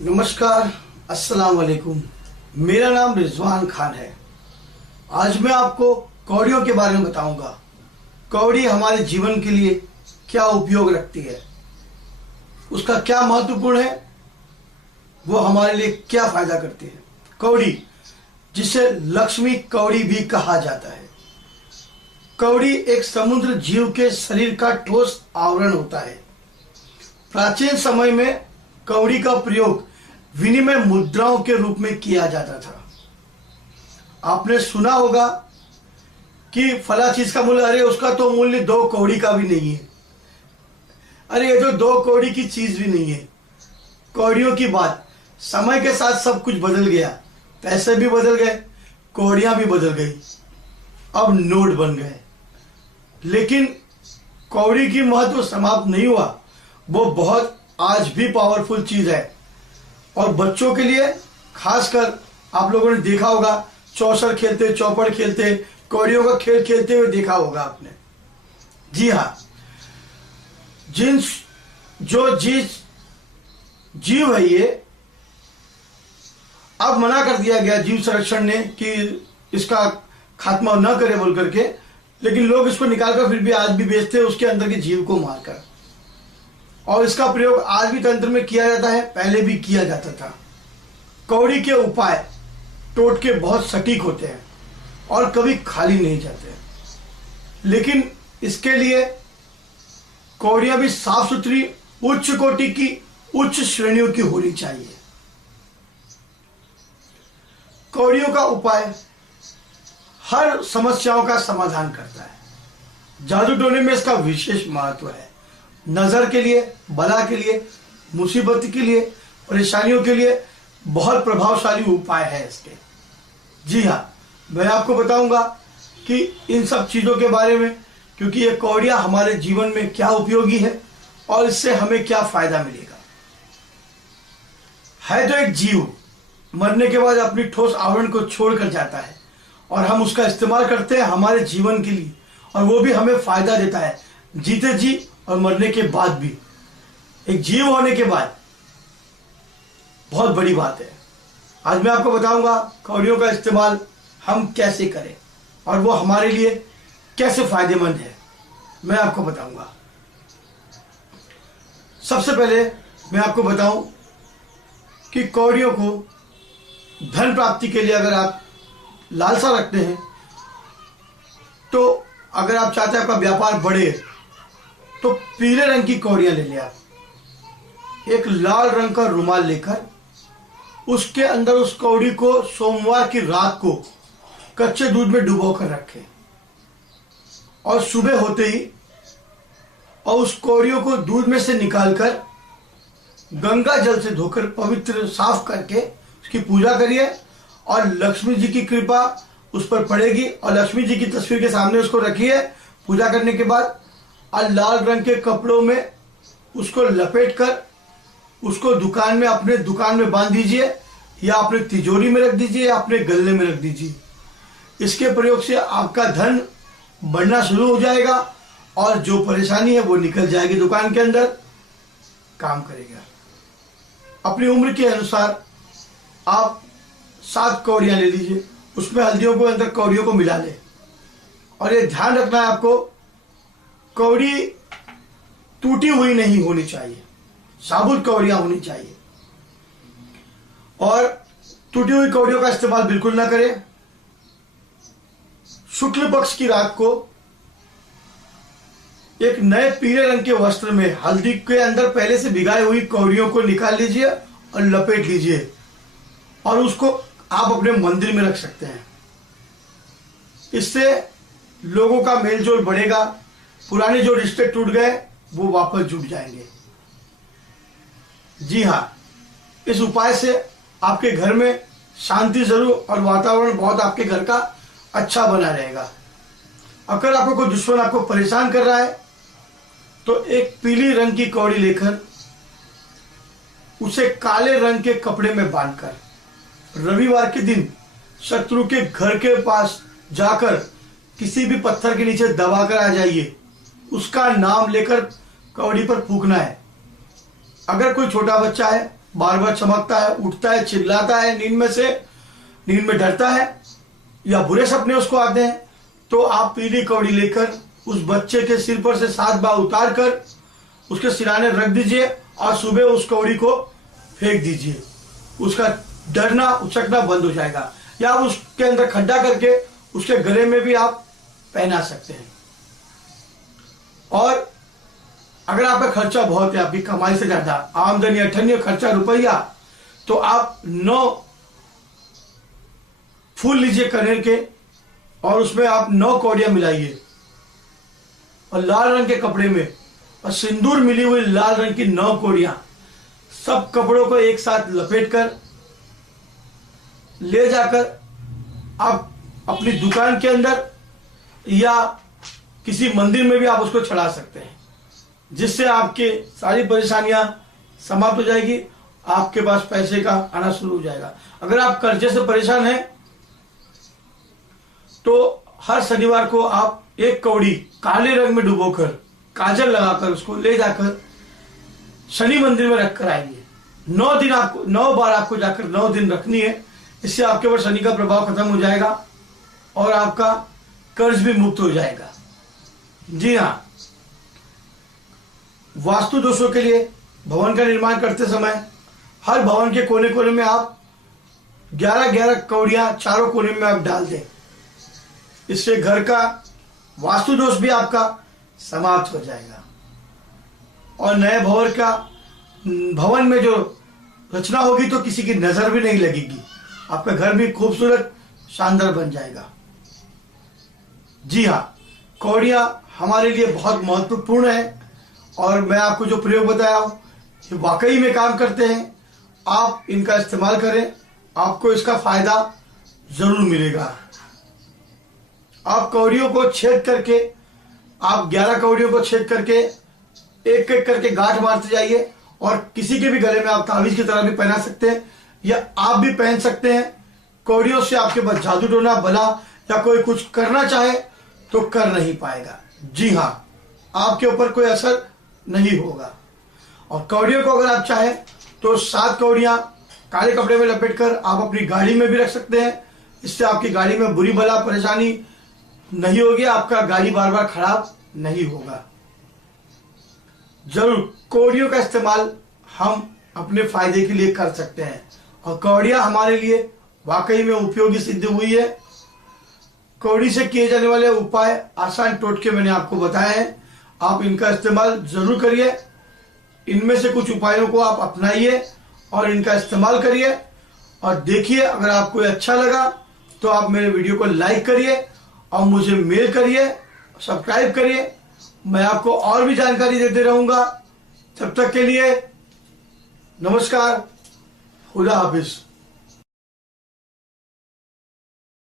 नमस्कार, अस्सलाम वालेकुम। मेरा नाम रिजवान खान है। आज मैं आपको कौड़ियों के बारे में बताऊंगा। कौड़ी हमारे जीवन के लिए क्या उपयोग रखती है, उसका क्या महत्वपूर्ण है, वो हमारे लिए क्या फायदा करती है। कौड़ी, जिसे लक्ष्मी कौड़ी भी कहा जाता है। कौड़ी एक समुद्र जीव के शरीर का ठोस आवरण होता है। प्राचीन समय में कौड़ी का प्रयोग विनिमय मुद्राओं के रूप में किया जाता था। आपने सुना होगा कि फला चीज का मूल्य, अरे उसका तो मूल्य 2 कौड़ी का भी नहीं है, अरे ये तो 2 कौड़ी की चीज भी नहीं है। कौड़ियों की बात, समय के साथ सब कुछ बदल गया। पैसे भी बदल गए, कौड़ियां भी बदल गई, अब नोट बन गए। लेकिन कौड़ी की महत्व समाप्त नहीं हुआ। वो बहुत आज भी पावरफुल चीज है। और बच्चों के लिए खासकर आप लोगों ने देखा होगा, चौसर खेलते, चौपड़ खेलते, कौड़ियों का खेल खेलते हुए देखा होगा आपने। जी हाँ, जीव है ये, अब मना कर दिया गया जीव संरक्षण ने कि इसका खात्मा न करे बोल करके, लेकिन लोग इसको निकालकर फिर भी आज भी बेचते हैं, उसके अंदर के जीव को मारकर। और इसका प्रयोग आज भी तंत्र में किया जाता है, पहले भी किया जाता था। कौड़ी के उपाय टोटके बहुत सटीक होते हैं और कभी खाली नहीं जाते। लेकिन इसके लिए कौड़ियां भी साफ सुथरी, उच्च कोटि की, उच्च श्रेणियों की होनी चाहिए। कौड़ियों का उपाय हर समस्याओं का समाधान करता है। जादू टोने में इसका विशेष महत्व है। नजर के लिए, बला के लिए, मुसीबत के लिए, परेशानियों के लिए बहुत प्रभावशाली उपाय है इसके। जी हाँ, मैं आपको बताऊंगा कि इन सब चीजों के बारे में, क्योंकि ये कौड़ियां हमारे जीवन में क्या उपयोगी है और इससे हमें क्या फायदा मिलेगा। है तो एक जीव, मरने के बाद अपनी ठोस आवरण को छोड़कर जाता है और हम उसका इस्तेमाल करते हैं हमारे जीवन के लिए, और वो भी हमें फायदा देता है, जीते जी और मरने के बाद भी। एक जीव होने के बाद बहुत बड़ी बात है। आज मैं आपको बताऊंगा कौड़ियों का इस्तेमाल हम कैसे करें और वो हमारे लिए कैसे फायदेमंद है, मैं आपको बताऊंगा। सबसे पहले मैं आपको बताऊं कि कौड़ियों को धन प्राप्ति के लिए अगर आप लालसा रखते हैं, तो अगर आप चाहते हैं आपका व्यापार बढ़े, तो पीले रंग की कौड़ियां ले लिया। एक लाल रंग का रुमाल लेकर उसके अंदर उस कौड़ी को सोमवार की रात को कच्चे दूध में डुबो कर रखें, और सुबह होते ही और उस कौड़ियों को दूध में से निकालकर गंगा जल से धोकर पवित्र साफ करके उसकी पूजा करिए, और लक्ष्मी जी की कृपा उस पर पड़ेगी। और लक्ष्मी जी की तस्वीर के सामने उसको रखिए। पूजा करने के बाद और लाल रंग के कपड़ों में उसको लपेट कर उसको दुकान में, अपने दुकान में बांध दीजिए, या अपने तिजोरी में रख दीजिए, या अपने गले में रख दीजिए। इसके प्रयोग से आपका धन बढ़ना शुरू हो जाएगा और जो परेशानी है वो निकल जाएगी, दुकान के अंदर काम करेगा। अपनी उम्र के अनुसार आप 7 कौड़ियां ले लीजिए, उसमें हल्दियों को अंदर कौड़ियों को मिला ले। और ये ध्यान रखना है आपको, कौड़ी टूटी हुई नहीं होनी चाहिए, साबुत कौड़ियां होनी चाहिए। और टूटी हुई कौड़ियों का इस्तेमाल बिल्कुल ना करें। शुक्ल पक्ष की रात को एक नए पीले रंग के वस्त्र में हल्दी के अंदर पहले से भिगाई हुई कौड़ियों को निकाल लीजिए और लपेट लीजिए, और उसको आप अपने मंदिर में रख सकते हैं। इससे लोगों का मेलजोल बढ़ेगा, पुराने जो रिश्ते टूट गए वो वापस जुट जाएंगे। जी हाँ, इस उपाय से आपके घर में शांति जरूर और वातावरण बहुत आपके घर का अच्छा बना रहेगा। अगर आपको कोई दुश्मन आपको परेशान कर रहा है, तो एक पीली रंग की कौड़ी लेकर उसे काले रंग के कपड़े में बांधकर रविवार के दिन शत्रु के घर के पास जाकर किसी भी पत्थर के नीचे दबाकर आ जाइए। उसका नाम लेकर कौड़ी पर फूंकना है। अगर कोई छोटा बच्चा है बार बार चमकता है, उठता है, चिल्लाता है नींद में डरता है या बुरे सपने उसको आते हैं, तो आप पीली कौड़ी लेकर उस बच्चे के सिर पर से 7 बार उतार कर उसके सिराने रख दीजिए और सुबह उस कौड़ी को फेंक दीजिए। उसका डरना उचकना बंद हो जाएगा। या उसके अंदर खड्डा करके उसके गले में भी आप पहना सकते हैं। और अगर आपका खर्चा बहुत है, आपकी कमाई से ज्यादा आमदनी अठन्नी खर्चा रुपया, तो आप 9 फूल लीजिए कनेर के और उसमें आप 9 कौड़ियां मिलाइए और लाल रंग के कपड़े में और सिंदूर मिली हुई लाल रंग की 9 कौड़ियां सब कपड़ों को एक साथ लपेट कर ले जाकर आप अपनी दुकान के अंदर या किसी मंदिर में भी आप उसको चढ़ा सकते हैं, जिससे आपके सारी परेशानियां समाप्त हो जाएगी। आपके पास पैसे का आना शुरू हो जाएगा। अगर आप कर्जे से परेशान हैं तो हर शनिवार को आप 1 कौड़ी काले रंग में डुबोकर काजल लगाकर उसको ले जाकर शनि मंदिर में रख कर आइए। 9 बार आपको जाकर 9 दिन रखनी है। इससे आपके ऊपर शनि का प्रभाव खत्म हो जाएगा और आपका कर्ज भी मुक्त हो जाएगा। जी हाँ, वास्तु दोषों के लिए भवन का निर्माण करते समय हर भवन के कोने कोने में आप 11-11 कौड़ियां चारों कोने में आप डाल दें। इससे घर का वास्तु दोष भी आपका समाप्त हो जाएगा और नए भवन में जो रचना होगी तो किसी की नजर भी नहीं लगेगी। आपका घर भी खूबसूरत शानदार बन जाएगा। जी हाँ, कौड़ियां हमारे लिए बहुत महत्वपूर्ण है और मैं आपको जो प्रयोग बताया हूं ये वाकई में काम करते हैं। आप इनका इस्तेमाल करें, आपको इसका फायदा जरूर मिलेगा। आप कौड़ियों को छेद करके, आप 11 कौड़ियों को छेद करके एक एक करके गांठ मारते जाइए और किसी के भी गले में आप तावीज की तरह भी पहना सकते हैं या आप भी पहन सकते हैं। कौड़ियों से आपके पास जादू टोना भला या कोई कुछ करना चाहे तो कर नहीं पाएगा। जी हाँ, आपके ऊपर कोई असर नहीं होगा। और कौड़ियों को अगर आप चाहें तो 7 कौड़ियां काले कपड़े में लपेटकर आप अपनी गाड़ी में भी रख सकते हैं। इससे आपकी गाड़ी में बुरी भला परेशानी नहीं होगी, आपका गाड़ी बार बार खराब नहीं होगा। जरूर कौड़ियों का इस्तेमाल हम अपने फायदे के लिए कर सकते हैं और कौड़ियां हमारे लिए वाकई में उपयोगी सिद्ध हुई है। कौड़ी से किए जाने वाले उपाय आसान टोटके मैंने आपको बताए हैं, आप इनका इस्तेमाल जरूर करिए। इनमें से कुछ उपायों को आप अपनाइए और इनका इस्तेमाल करिए और देखिए। अगर आपको अच्छा लगा तो आप मेरे वीडियो को लाइक करिए और मुझे मेल करिए, सब्सक्राइब करिए। मैं आपको और भी जानकारी देते रहूंगा। तब तक के लिए नमस्कार, खुदा हाफिज।